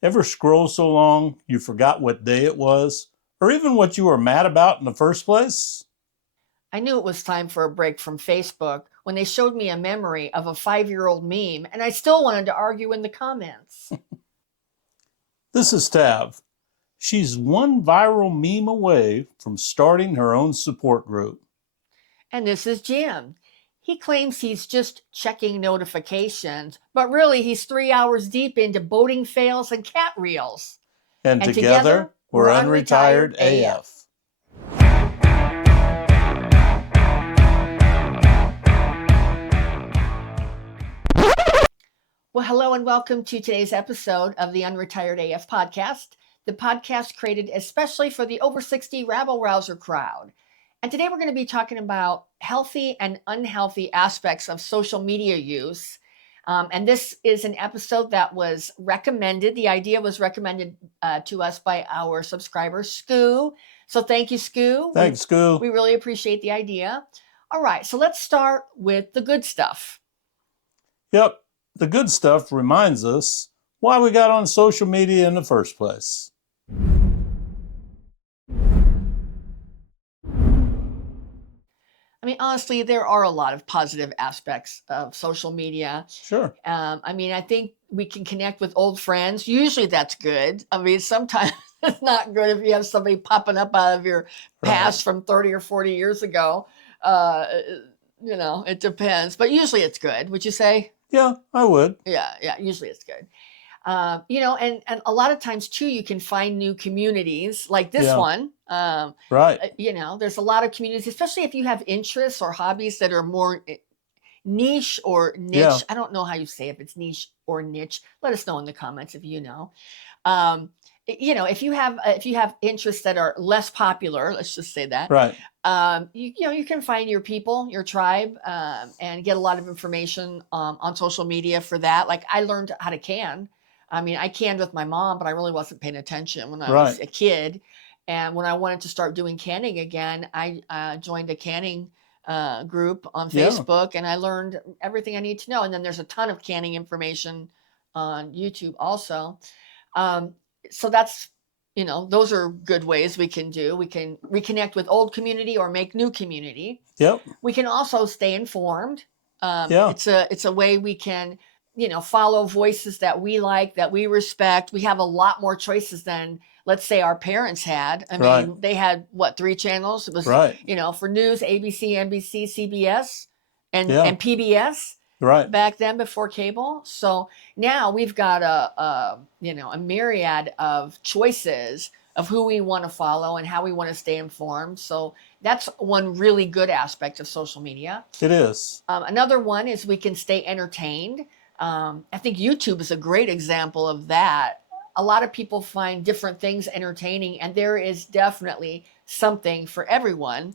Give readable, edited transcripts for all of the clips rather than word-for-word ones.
Ever scroll so long you forgot what day it was, or even what you were mad about in the first place? I knew it was time for a break from Facebook when they showed me a memory of a 5-year-old meme, and I still wanted to argue in the comments. This is Tav. She's one viral meme away from starting her own support group. And this is Jim. He claims he's just checking notifications, but really he's 3 hours deep into boating fails and cat reels. And And together, together, we're we're Unretired Unretired AF. AF. Well, hello and welcome to today's episode of the Unretired AF podcast, the podcast created especially for the over 60 rabble rouser crowd. And today we're going to be talking about healthy and unhealthy aspects of social media use. And this is an episode that was recommended. The idea was recommended to us by our subscriber, Scoo. So thank you, Scoo. Thanks, Scoo. We really appreciate the idea. All right, so let's start with the good stuff. Yep, the good stuff reminds us why we got on social media in the first place. I mean, honestly, there are a lot of positive aspects of social media. Sure. I think we can connect with old friends. Usually that's good. I mean, sometimes it's not good if you have somebody popping up out of your past from 30 or 40 years ago. It depends. But usually it's good. Would you say? Yeah, I would. Yeah, usually it's good. And a lot of times too, you can find new communities like this one. Right. There's a lot of communities, especially if you have interests or hobbies that are more niche or niche. Yeah. I don't know how you say if it's niche or niche. Let us know in the comments if you know. If you have interests that are less popular, let's just say that. Right. You can find your people, your tribe, and get a lot of information on social media for that. Like I learned how to can. I mean, I canned with my mom, but I really wasn't paying attention when I was a kid. And when I wanted to start doing canning again, I joined a canning group on Facebook, and I learned everything I need to know. And then there's a ton of canning information on YouTube also. So that's, those are good ways we can do. We can reconnect with old community or make new community. Yep. We can also stay informed. It's a way we can, follow voices that we like, that we respect. We have a lot more choices than, let's say, our parents had. I mean, they had, 3 channels? It was, for news, ABC, NBC, CBS, and PBS. Right. Back then before cable. So now we've got a myriad of choices of who we want to follow and how we want to stay informed. So that's one really good aspect of social media. It is. Another one is we can stay entertained. I think YouTube is a great example of that. A lot of people find different things entertaining, and there is definitely something for everyone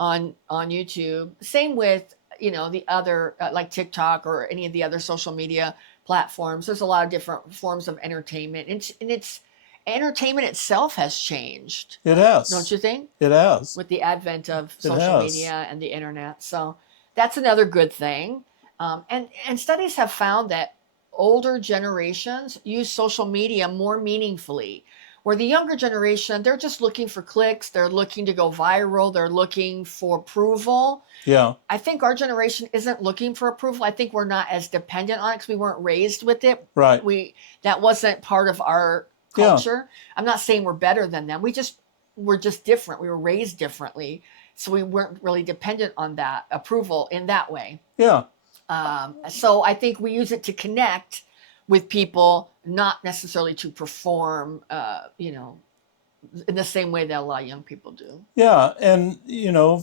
on YouTube. Same with the other like TikTok or any of the other social media platforms. There's a lot of different forms of entertainment, and it's entertainment itself has changed. It has. Don't you think? It has. With the advent of social media and the internet. So that's another good thing. And studies have found that older generations use social media more meaningfully. Where the younger generation, they're just looking for clicks. They're looking to go viral. They're looking for approval. Yeah. I think our generation isn't looking for approval. I think we're not as dependent on it because we weren't raised with it. Right. That wasn't part of our culture. I'm not saying we're better than them. We're just different. We were raised differently. So we weren't really dependent on that approval in that way. Yeah. So I think we use it to connect with people, not necessarily to perform, in the same way that a lot of young people do. Yeah, and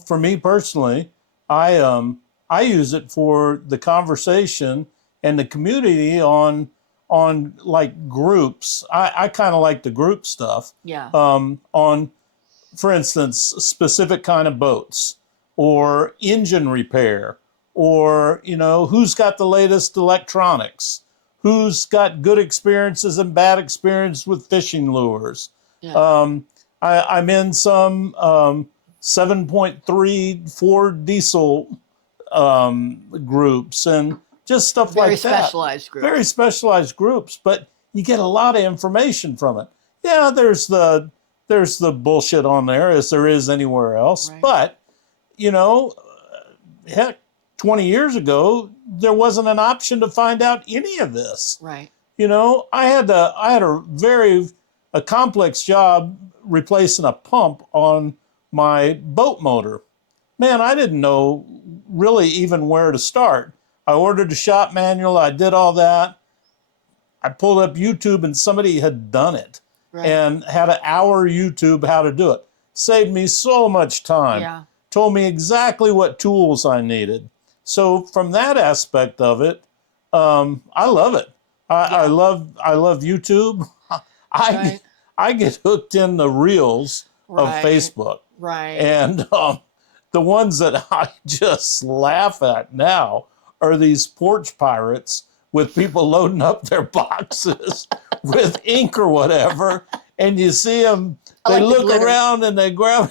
for me personally, I use it for the conversation and the community on like groups. I kind of like the group stuff. Yeah. On, for instance, specific kind of boats or engine repair, or who's got the latest electronics. Who's got good experiences and bad experience with fishing lures? Yeah. I'm in some 7.3 Ford diesel groups and just stuff like that. Very specialized groups. Very specialized groups. But you get a lot of information from it. Yeah, there's the bullshit on there as there is anywhere else. Right. But, you know, heck, 20 years ago, there wasn't an option to find out any of this. Right. You know, I had a complex job replacing a pump on my boat motor. Man, I didn't know really even where to start. I ordered a shop manual. I did all that. I pulled up YouTube and somebody had done it. Right. And had an hour YouTube how to do it. Saved me so much time. Yeah. Told me exactly what tools I needed. So from that aspect of it, I love it. I love YouTube. Right. I get hooked in the reels of Right. Facebook. Right. And the ones that I just laugh at now are these porch pirates with people loading up their boxes with ink or whatever. And you see them, they like the look glitter. around and they grab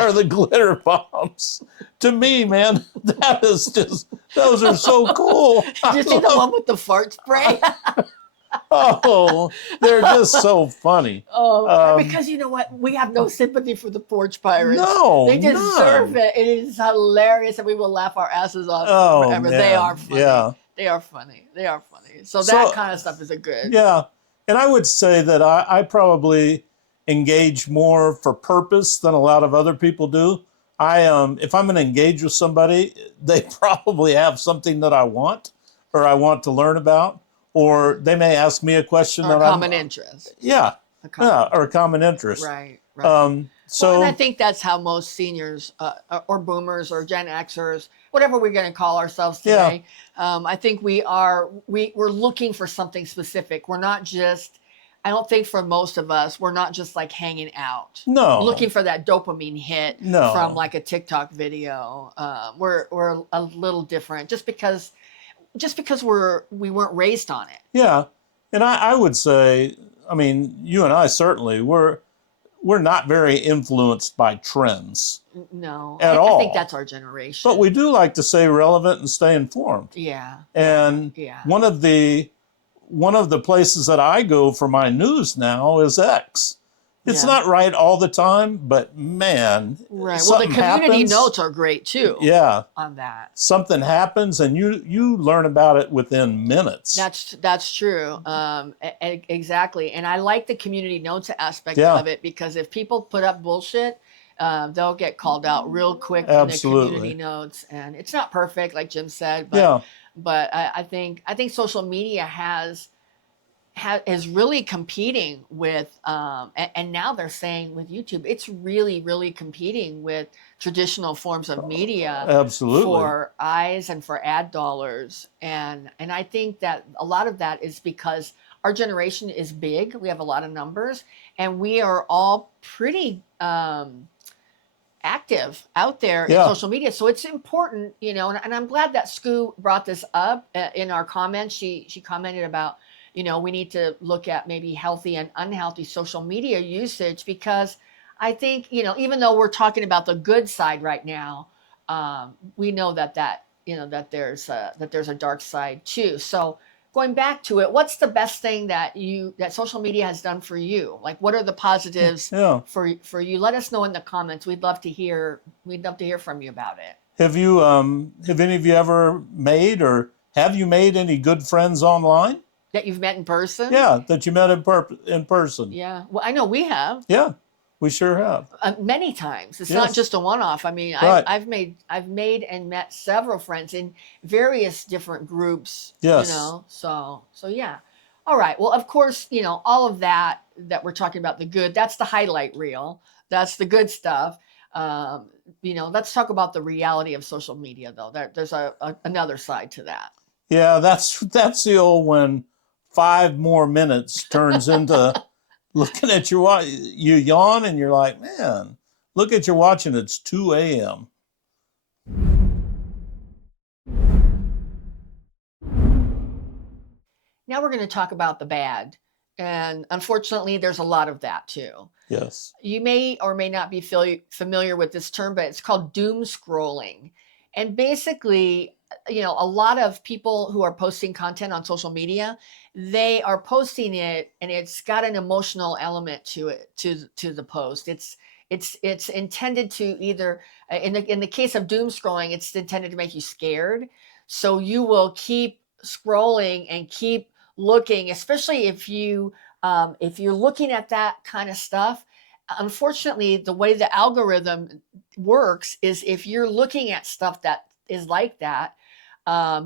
or the glitter bombs. To me, man, that is just, those are so cool. Did you see the one with the fart spray? Oh, they're just so funny. Oh, because you know what? We have no sympathy for the porch pirates. No, they deserve none. it. It is hilarious, and we will laugh our asses off Oh, forever. man. They are funny. Yeah. They are funny. They are funny. So that kind of stuff is a good. Yeah. And I would say that I probably engage more for purpose than a lot of other people do. If I'm going to engage with somebody, they probably have something that I want or I want to learn about, or they may ask me a question Or that a common interest. Yeah. A common Or a common interest. Right. Right. So and I think that's how most seniors or boomers or Gen Xers, whatever we're going to call ourselves today, I think we're looking for something specific. We're not just, I don't think for most of us, we're not just like hanging out. No. Looking for that dopamine hit No. from like a TikTok video. We're a little different just because we weren't raised on it. Yeah. And I would say, I mean, you and I certainly, we're not very influenced by trends. No, at all. I think that's our generation. But we do like to stay relevant and stay informed. Yeah. And yeah. one of the places that I go for my news now is X. It's not right all the time, but man, right. Well, the community happens, notes are great too. Yeah. On that. Something happens and you learn about it within minutes. That's true. Exactly. And I like the community notes aspect of it because if people put up bullshit, they'll get called out real quick in the community notes. And it's not perfect, like Jim said, but I think social media is really competing with, and now they're saying with YouTube, it's really, really competing with traditional forms of media. Absolutely. For eyes and for ad dollars. And I think that a lot of that is because our generation is big. We have a lot of numbers and we are all pretty active out there in social media. So it's important, and I'm glad that Scoo brought this up in our comments. She commented about, we need to look at maybe healthy and unhealthy social media usage because I think, even though we're talking about the good side right now, we know that there's a dark side too. So going back to it, what's the best thing that social media has done for you? Like, what are the positives for you? Let us know in the comments. We'd love to hear from you about it. Have any of you ever made or have you made any good friends online? That you've met in person? Yeah, that you met in person. Yeah. Well, I know we have. Yeah, we sure have. Many times. It's not just a one-off. I mean, I've made and met several friends in various different groups. Yes. So yeah. All right. Well, of course, all of that we're talking about, the good, that's the highlight reel. That's the good stuff. Let's talk about the reality of social media, though. There's another side to that. Yeah, that's the old when 5 more minutes turns into looking at your watch. You yawn and you're like, man, look at your watch and it's 2 a.m. Now we're going to talk about the bad. And unfortunately, there's a lot of that too. Yes. You may or may not be familiar with this term, but it's called doom scrolling. And basically, a lot of people who are posting content on social media, they are posting it and it's got an emotional element to it, to the post. It's intended to either, in the case of doom scrolling, it's intended to make you scared. So you will keep scrolling and keep looking, especially if you're looking at that kind of stuff. Unfortunately, the way the algorithm works is if you're looking at stuff that is like that,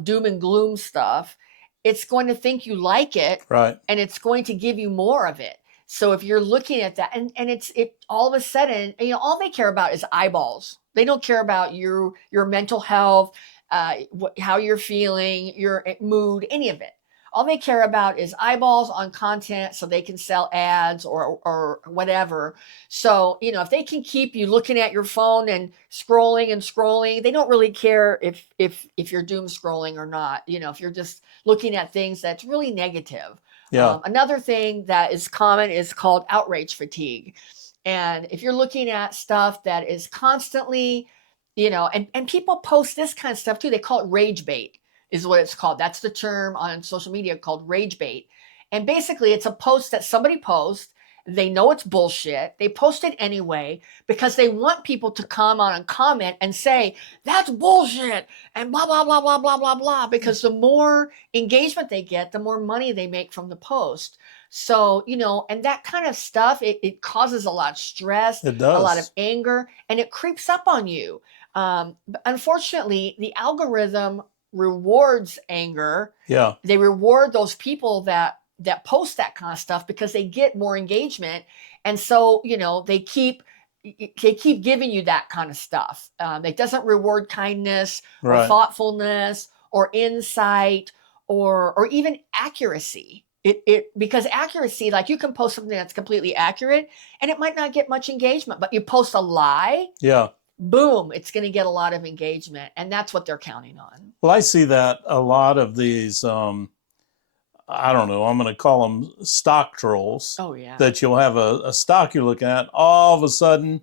doom and gloom stuff, it's going to think you like it, Right. and it's going to give you more of it. So if you're looking at that, and it all of a sudden, all they care about is eyeballs. They don't care about your mental health, how you're feeling, your mood, any of it. All they care about is eyeballs on content so they can sell ads or whatever. So, if they can keep you looking at your phone and scrolling, they don't really care if you're doom scrolling or not. If you're just looking at things that's really negative. Yeah. Another thing that is common is called outrage fatigue. And if you're looking at stuff that is constantly, and people post this kind of stuff too, they call it rage bait is what it's called. That's the term on social media called rage bait. And basically it's a post that somebody posts. They know it's bullshit. They post it anyway because they want people to come on and comment and say, that's bullshit and blah, blah, blah, blah, blah, blah, blah. Because the more engagement they get, the more money they make from the post. So, and that kind of stuff, it causes a lot of stress, It does. a lot of anger, and it creeps up on you. But unfortunately, the algorithm rewards anger. Yeah. They reward those people that post that kind of stuff because they get more engagement. And so, they keep giving you that kind of stuff. It doesn't reward kindness or Right. thoughtfulness or insight or even accuracy. Because accuracy, like you can post something that's completely accurate and it might not get much engagement, but you post a lie, Yeah. boom, it's going to get a lot of engagement. And that's what they're counting on. Well, I see that a lot of these, I don't know, I'm going to call them stock trolls. Oh, yeah. That you'll have a stock you're looking at, all of a sudden,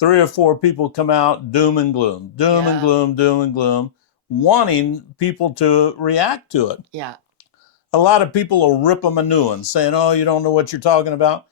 3 or 4 people come out, doom and gloom, doom and Yeah. gloom, doom and gloom, wanting people to react to it. Yeah. A lot of people will rip them a new one, saying, oh, you don't know what you're talking about.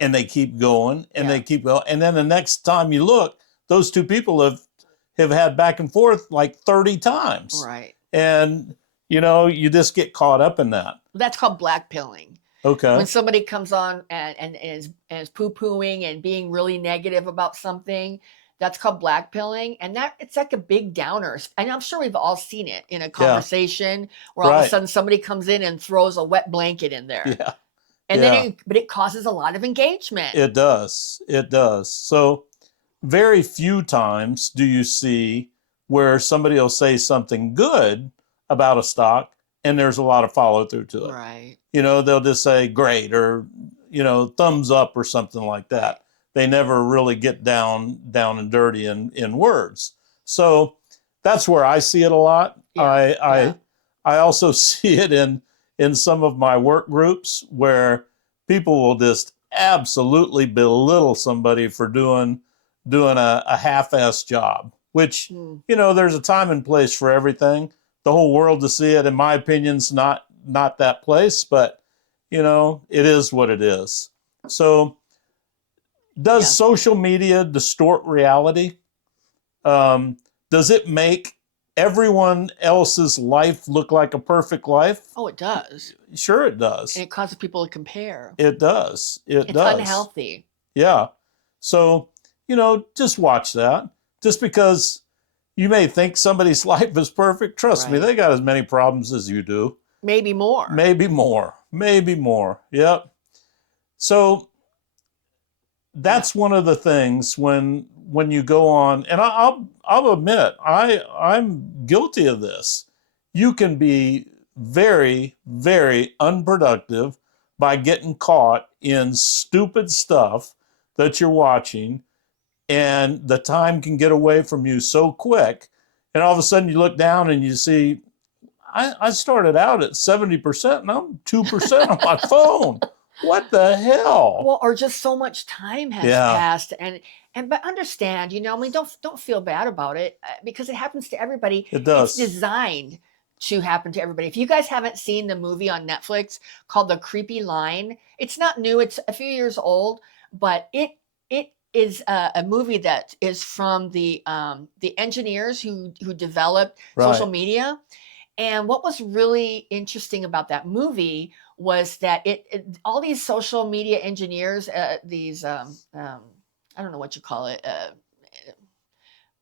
And they keep going, and they keep going. And then the next time you look, those 2 people have had back and forth like 30 times. Right. And, you just get caught up in that. That's called blackpilling. Okay. When somebody comes on and is poo-pooing and being really negative about something, that's called blackpilling. And that it's like a big downer. And I'm sure we've all seen it in a conversation where all of a sudden somebody comes in and throws a wet blanket in there. Yeah. And then but it causes a lot of engagement. It does. It does. So very few times do you see where somebody will say something good about a stock and there's a lot of follow through to it. Right. They'll just say great or, thumbs up or something like that. They never really get down and dirty in words. So that's where I see it a lot. Yeah. I also see it in some of my work groups where people will just absolutely belittle somebody for doing a half-assed job, which, there's a time and place for everything. The whole world to see it, in my opinion, is not that place, but, it is what it is. So does social media distort reality? Does it make everyone else's life look like a perfect life? Oh, it does. Sure it does. And it causes people to compare. It does. It's unhealthy. Yeah. So, just watch that. Just because you may think somebody's life is perfect, trust me, they got as many problems as you do. Maybe more. Maybe more. Yep. So that's one of the things when you go on, and I'll admit, I'm guilty of this. You can be very, very unproductive by getting caught in stupid stuff that you're watching, and the time can get away from you so quick, and all of a sudden you look down and you see, I started out at 70% and I'm 2% on my phone. What the hell? Well, or just so much time has Yeah, passed, and but understand, I mean, don't feel bad about it, because it happens to everybody. it It's does. designed to happen to everybody. If you guys haven't seen the movie on Netflix called The Creepy Line, it's not new. It's a few years old, but it is a movie that is from the engineers who developed social Right, media. And what was really interesting about that movie was that all these social media engineers, these I don't know what you call it,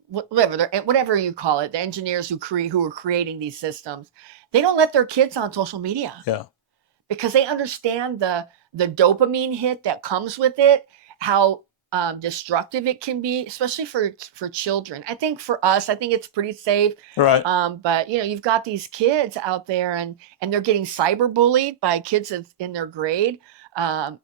whatever you call it, the engineers who are creating these systems, they don't let their kids on social media yeah, because they understand the dopamine hit that comes with it, how destructive it can be, especially for children. I think for us, I think it's pretty safe. right. But you've got these kids out there, and they're getting cyberbullied by kids in their grade. So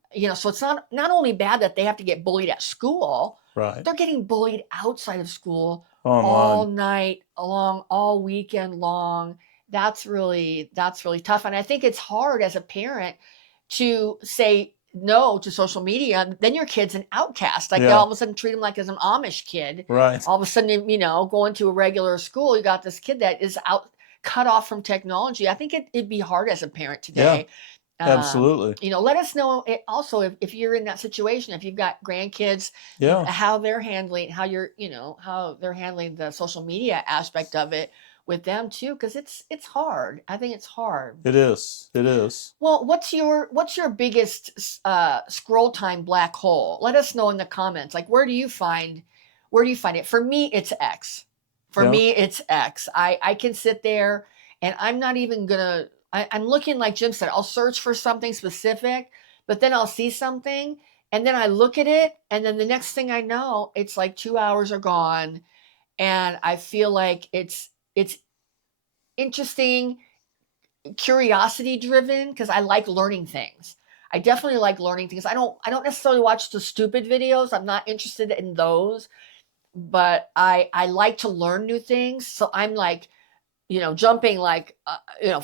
it's not only bad that they have to get bullied at school, Right. they're getting bullied outside of school all Online. night long, all weekend long. That's really tough. And I think it's hard as a parent to say no to social media. Then your kid's an outcast. Like they all Yeah. of a sudden treat him like as an Amish kid. Right. All of a sudden, going to a regular school, you got this kid that is cut off from technology. I think it'd be hard as a parent Yeah. today. Absolutely. Let us know also if you're in that situation, if you've got grandkids, Yeah. how they're handling, how they're handling the social media aspect of it with them too, because it's hard. I think it's hard. It is. It is. Well, what's your biggest scroll time black hole? Let us know in the comments. Like, where do you find it? For me, it's X. For Yeah. me, it's X. I can sit there and I'm not even gonna. I'm looking, like Jim said. I'll search for something specific, but then I'll see something, and then I look at it, and then the next thing I know, it's like 2 hours are gone, and I feel like it's interesting, curiosity driven, because I like learning things. I definitely like learning things. I don't necessarily watch the stupid videos. I'm not interested in those, but I like to learn new things. So I'm like, jumping like,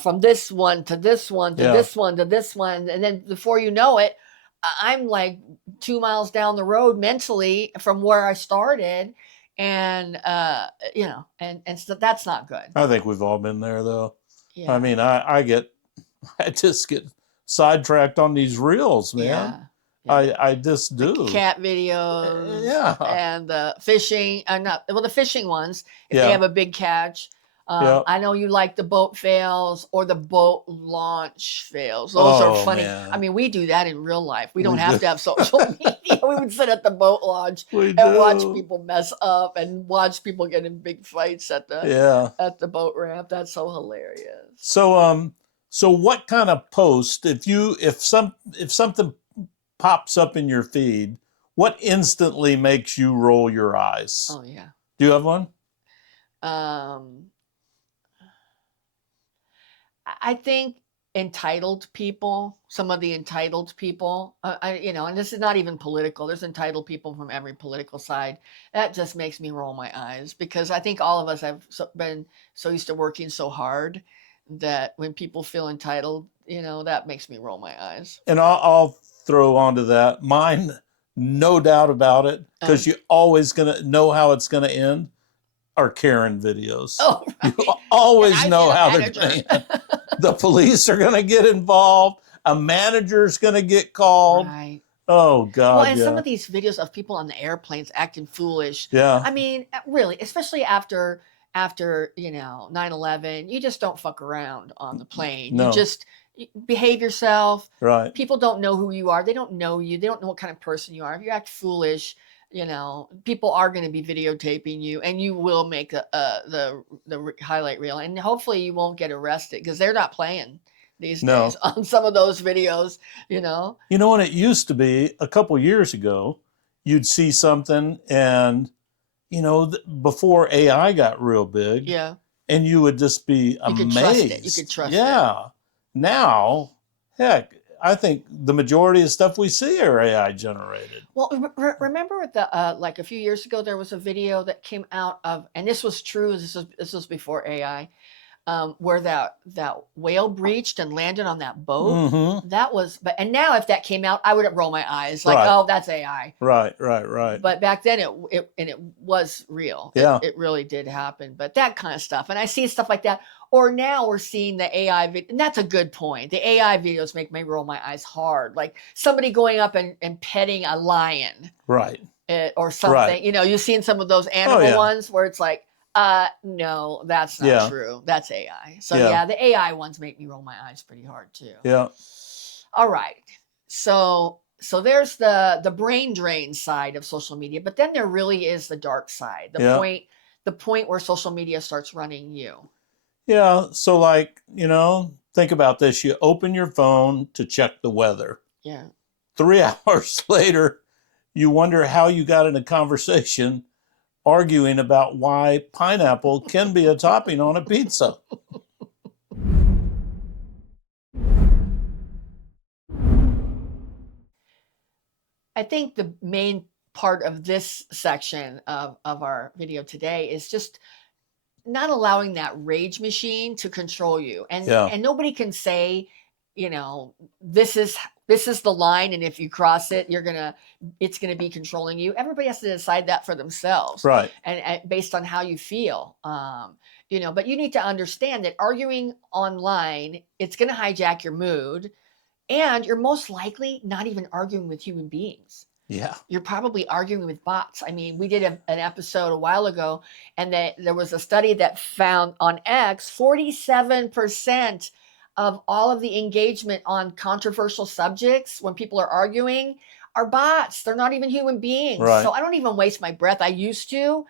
from this one to this one to Yeah. this one to this one, and then before you know it, I'm like 2 miles down the road mentally from where I started, and and so that's not good. I think we've all been there though. I Yeah, mean, I just get sidetracked on these reels, man. yeah, yeah. I just The do. cat videos Yeah. and the fishing, not well, the fishing ones, if they Yeah. have a big catch. Yeah. I know you like the boat fails or the boat launch fails. Those are Oh funny. I man. mean, we do that in real life. We don't We have do. to have social media. We would sit at the boat launch We and watch do. people mess up and watch people get in big fights at the Yeah. at the boat ramp. That's so hilarious. So what kind of post, if something pops up in your feed, what instantly makes you roll your eyes? Oh yeah. Do you have one? Um, I think entitled people, some of the entitled people, and this is not even political. There's entitled people from every political side. That just makes me roll my eyes because I think all of us have been so used to working so hard that when people feel entitled, that makes me roll my eyes. And I'll throw onto that mine, no doubt about it, Uh, because you always gonna know how it's gonna end. Are Karen videos. oh, You right. Can always I see know the how they're manager? gonna end. The police are gonna get involved. A manager's gonna get called. Right. Oh Well, God, and some yeah, of these videos of people on the airplanes acting foolish. yeah. I mean, really, especially after 9/11, you just don't fuck around on the plane. You No, just behave yourself. right. People don't know who you are. They don't know you. They don't know what kind of person you are. If you act foolish, people are going to be videotaping you, and you will make the highlight reel. And hopefully, you won't get arrested because they're not playing these days No. on some of those videos. You know. You know when it used to be a couple years ago, you'd see something and before AI got real big, Yeah. and you would just be You could trust it. You could amazed. trust it. Yeah. Now, heck, I think the majority of stuff we see are AI generated. Well, remember like a few years ago, there was a video that came out of, and this was true. This was before AI, where that whale breached and landed on that boat. Mm-hmm. That was, but and now if that came out, I would roll my eyes like, Right. oh, that's AI. Right. But back then it was real. Yeah. It really did happen. But that kind of stuff, and I see stuff like that. Or now we're seeing the AI, and that's a good point. The AI videos make me roll my eyes hard, like somebody going up and petting a lion, Right. or something. Right. You know, you've seen some of those Oh, animal yeah. ones where it's like, no, that's not Yeah. true. That's AI. So Yeah. yeah, the AI ones make me roll my eyes pretty hard too. Yeah. All right. So there's the brain drain side of social media, but then there really is the dark side. Yeah. The point where social media starts running you. Yeah. So, like, think about this. You open your phone to check the weather. Yeah. 3 hours later, you wonder how you got in a conversation arguing about why pineapple can be a topping on a pizza. I think the main part of this section of our video today is just not allowing that rage machine to control you. Yeah. And nobody can say, this is the line, and if you cross it, it's gonna be controlling you. Everybody has to decide that for themselves, Right. and based on how you feel. But you need to understand that arguing online, it's gonna hijack your mood, and you're most likely not even arguing with human beings. Yeah. You're probably arguing with bots. I mean, we did an episode a while ago, and there was a study that found on X, 47% of all of the engagement on controversial subjects when people are arguing are bots. They're not even human beings. Right. So I don't even waste my breath. I used to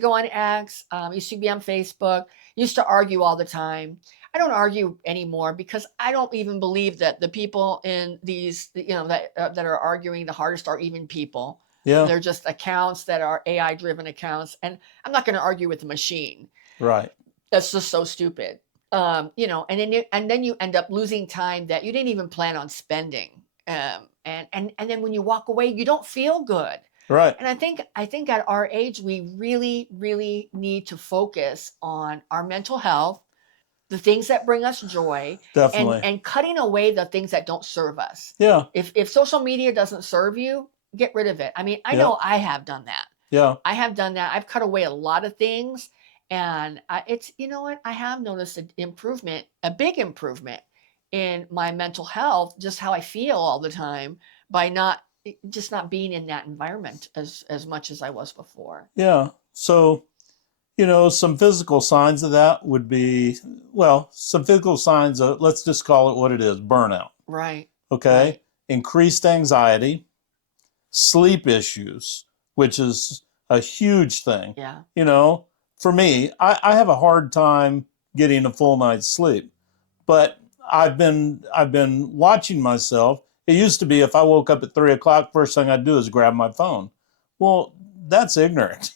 go on X, used to be on Facebook, used to argue all the time. I don't argue anymore because I don't even believe that the people in these, that are arguing the hardest are even people. Yeah. They're just accounts that are AI driven accounts. And I'm not going to argue with the machine. Right. That's just so stupid. And then you end up losing time that you didn't even plan on spending. And then when you walk away, you don't feel good. Right. And I think at our age, we really, really need to focus on our mental health, the things that bring us joy, Definitely. and cutting away the things that don't serve us. Yeah. If social media doesn't serve you, get rid of it. I mean, I know I have done that. Yeah. I have done that. I've cut away a lot of things, and it's, I have noticed an improvement, a big improvement in my mental health, just how I feel all the time by not being in that environment as much as I was before. Yeah. So, some physical signs of that would be, some physical signs of, let's just call it what it is, burnout. Right. Okay. Right. Increased anxiety, sleep issues, which is a huge thing. Yeah. For me, I have a hard time getting a full night's sleep, but I've been watching myself. It used to be if I woke up at 3:00, first thing I'd do is grab my phone. Well, that's ignorant.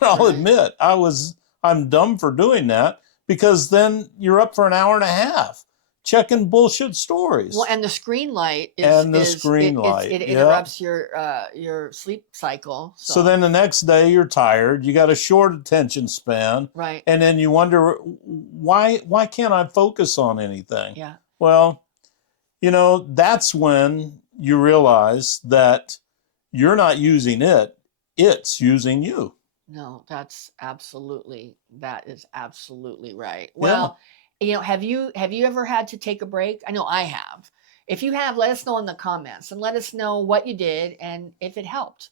I'll admit I'm dumb for doing that, because then you're up for an hour and a half checking bullshit stories. Well, and the screen light it interrupts your sleep cycle. So then the next day you're tired, you got a short attention span. Right. And then you wonder, why can't I focus on anything? Yeah. Well, that's when you realize that you're not using it, it's using you. No, that is absolutely right. Well, have you ever had to take a break? I know I have. If you have, let us know in the comments and let us know what you did and if it helped.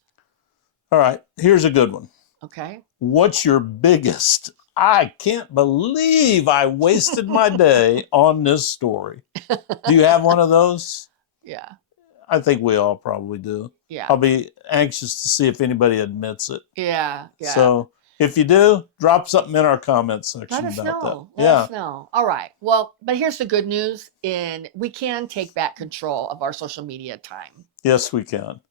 All right, here's a good one. Okay. What's your biggest, I can't believe I wasted my day on this story? Do you have one of those? Yeah. I think we all probably do. Yeah. I'll be anxious to see if anybody admits it. Yeah. Yeah. So if you do, drop something in our comments section Let us about know. that. Let us know. All right. Well, but here's the good news: we can take back control of our social media time. Yes, we can.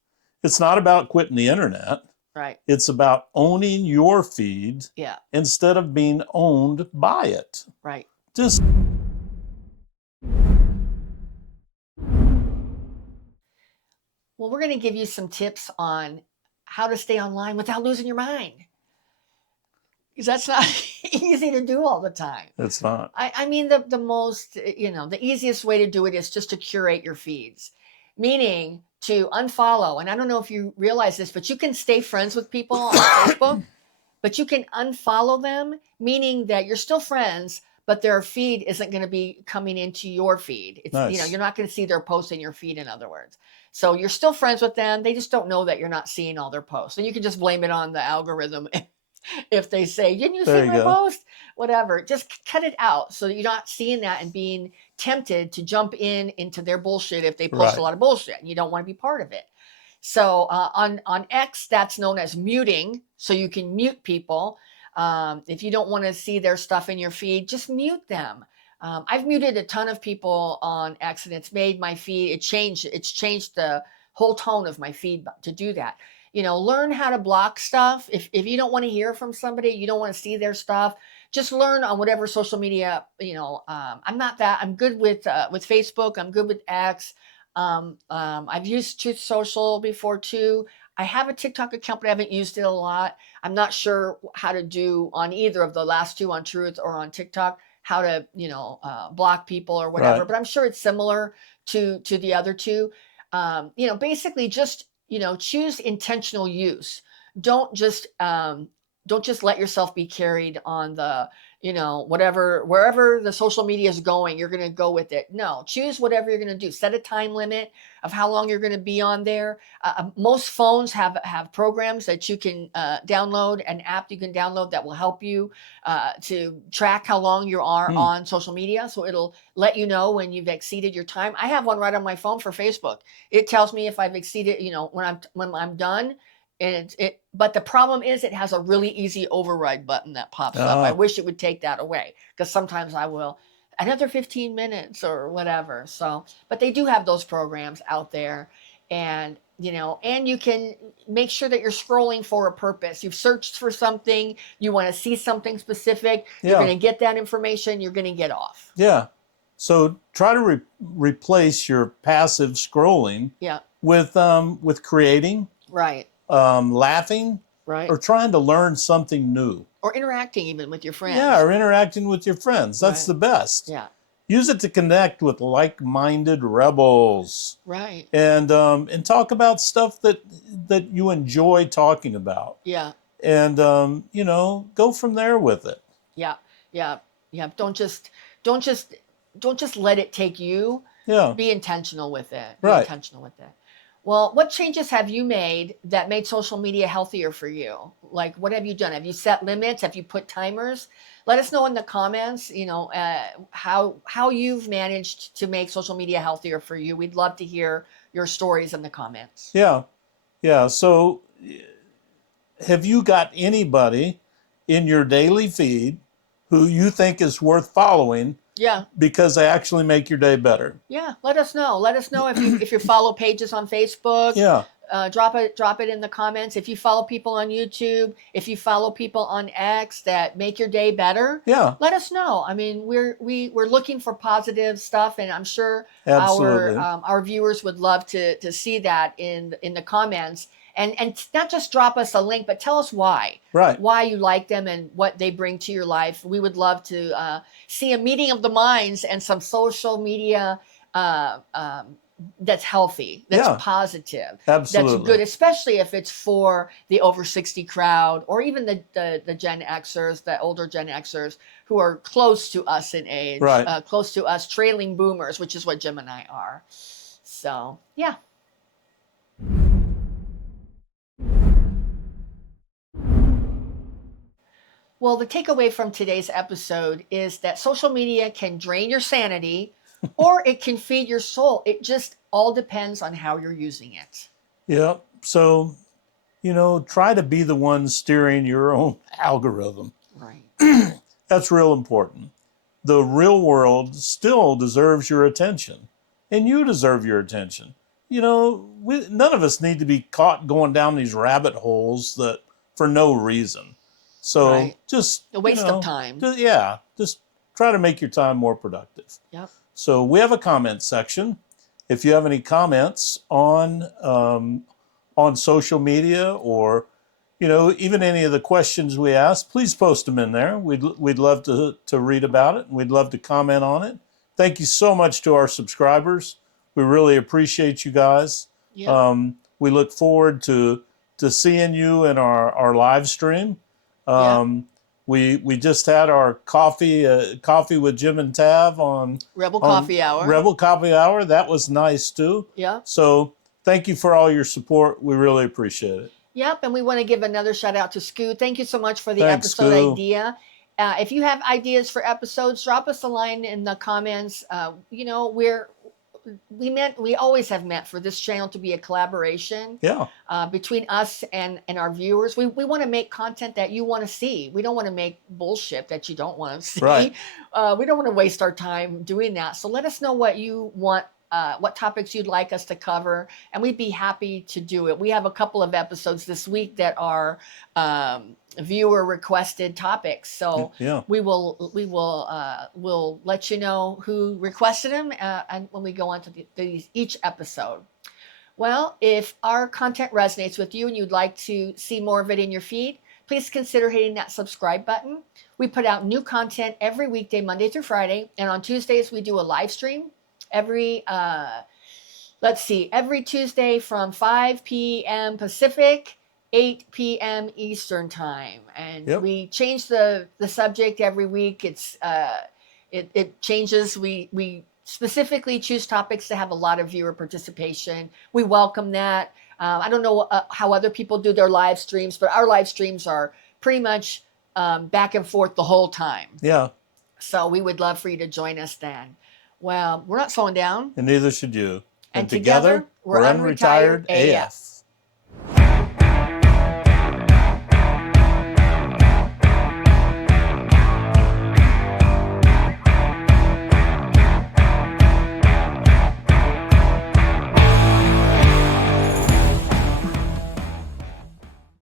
It's not about quitting the internet. Right. It's about owning your feed. Yeah. Instead of being owned by it. Right. Just. Well, we're going to give you some tips on how to stay online without losing your mind. because that's not easy to do all the time. It's not. I mean, the most, the easiest way to do it is just to curate your feeds, meaning to unfollow. And I don't know if you realize this, but you can stay friends with people on Facebook, but you can unfollow them, meaning that you're still friends, but their feed isn't going to be coming into your feed. It's, Nice. you're not going to see their posts in your feed, in other words. So you're still friends with them. They just don't know that you're not seeing all their posts. And you can just blame it on the algorithm if they say, didn't you There see you my go. post? Whatever. Just cut it out so that you're not seeing that and being tempted to jump into their bullshit if they post Right. a lot of bullshit and you don't want to be part of it. So on X, that's known as muting. So you can mute people. If you don't want to see their stuff in your feed, just mute them. I've muted a ton of people on X, and it's made my feed. It's changed the whole tone of my feed to do that. Learn how to block stuff. If you don't want to hear from somebody, you don't want to see their stuff, just learn on whatever social media. I'm good with Facebook. I'm good with X. I've used Truth Social before too. I have a TikTok account, but I haven't used it a lot. I'm not sure how to do on either of the last two, on Truth or on TikTok, how to block people or whatever. Right. But I'm sure it's similar to the other two. Basically just choose intentional use. Don't just let yourself be carried on the wherever the social media is going, you're going to go with it. No, choose whatever you're going to do. Set a time limit of how long you're going to be on there. Most phones have programs that you can download, an app you can download that will help you to track how long you are on social media. So it'll let you know when you've exceeded your time. I have one right on my phone for Facebook. It tells me if I've exceeded, when I'm done. But the problem is it has a really easy override button that pops up. I wish it would take that away, because sometimes I will another 15 minutes or whatever. So, but they do have those programs out there, and you can make sure that you're scrolling for a purpose. You've searched for something, you want to see something specific, you're going to get that information, you're going to get off. Yeah. So try to replace your passive scrolling with creating. Right. Laughing, right, or trying to learn something new. Or interacting even with your friends. Yeah, or interacting with your friends. That's Right. the best. Yeah. Use it to connect with like-minded rebels. Right. And talk about stuff that you enjoy talking about. Yeah. And go from there with it. Yeah. Yeah. Yeah. Don't just let it take you. Yeah. Be intentional with it. Be Right. intentional with it. Well, what changes have you made that made social media healthier for you? Like, what have you done? Have you set limits? Have you put timers? Let us know in the comments, how you've managed to make social media healthier for you. We'd love to hear your stories in the comments. Yeah. Yeah. So have you got anybody in your daily feed who you think is worth following? Yeah. Because they actually make your day better. Yeah. Let us know. Let us know if you follow pages on Facebook. Yeah. Drop it in the comments. If you follow people on YouTube, if you follow people on X that make your day better, yeah, let us know. I mean, we're looking for positive stuff, and I'm sure absolutely our viewers would love to see that in the comments. And not just drop us a link, but tell us why. Right. Why you like them and what they bring to your life. We would love to see a meeting of the minds and some social media that's healthy, that's positive, absolutely, that's good, especially if it's for the over 60 crowd, or even the Gen Xers, the older Gen Xers who are close to us in age, right. Close to us, trailing boomers, which is what Jim and I are. So, yeah. Well, the takeaway from today's episode is that social media can drain your sanity or it can feed your soul. It just all depends on how you're using it. Yeah. So, try to be the one steering your own algorithm. Right. That's real important. The real world still deserves your attention, and you deserve your attention. None of us need to be caught going down these rabbit holes that for no reason. So just a waste of time. Just try to make your time more productive. Yep. So we have a comment section. If you have any comments on social media, or even any of the questions we ask, please post them in there. We'd love to read about it. And we'd love to comment on it. Thank you so much to our subscribers. We really appreciate you guys. Yeah. We look forward to seeing you in our live stream. We just had our coffee with Jim and Tav on Rebel Coffee Hour. Rebel Coffee Hour. That was nice too. Yeah. So thank you for all your support. We really appreciate it. Yep, and we want to give another shout out to Scoot. Thank you so much for the Thanks, episode Scoo. idea. If you have ideas for episodes, drop us a line in the comments. We always have meant for this channel to be a collaboration between us and our viewers. We want to make content that you want to see. We don't want to make bullshit that you don't want to see. Right. We don't want to waste our time doing that. So let us know what you want, what topics you'd like us to cover, and we'd be happy to do it. We have a couple of episodes this week that are viewer requested topics, so we'll let you know who requested them and when we go on to each episode. Well, if our content resonates with you and you'd like to see more of it in your feed, please consider hitting that subscribe button. We put out new content every weekday, Monday through Friday, and on Tuesdays we do a live stream every Tuesday from 5 p.m. Pacific, 8 p.m. Eastern time. And we change the subject every week. It changes. We specifically choose topics to have a lot of viewer participation. We welcome that. I don't know how other people do their live streams, but our live streams are pretty much back and forth the whole time. Yeah. So we would love for you to join us then. Well, we're not slowing down. And neither should you. And together, we're Unretired AF.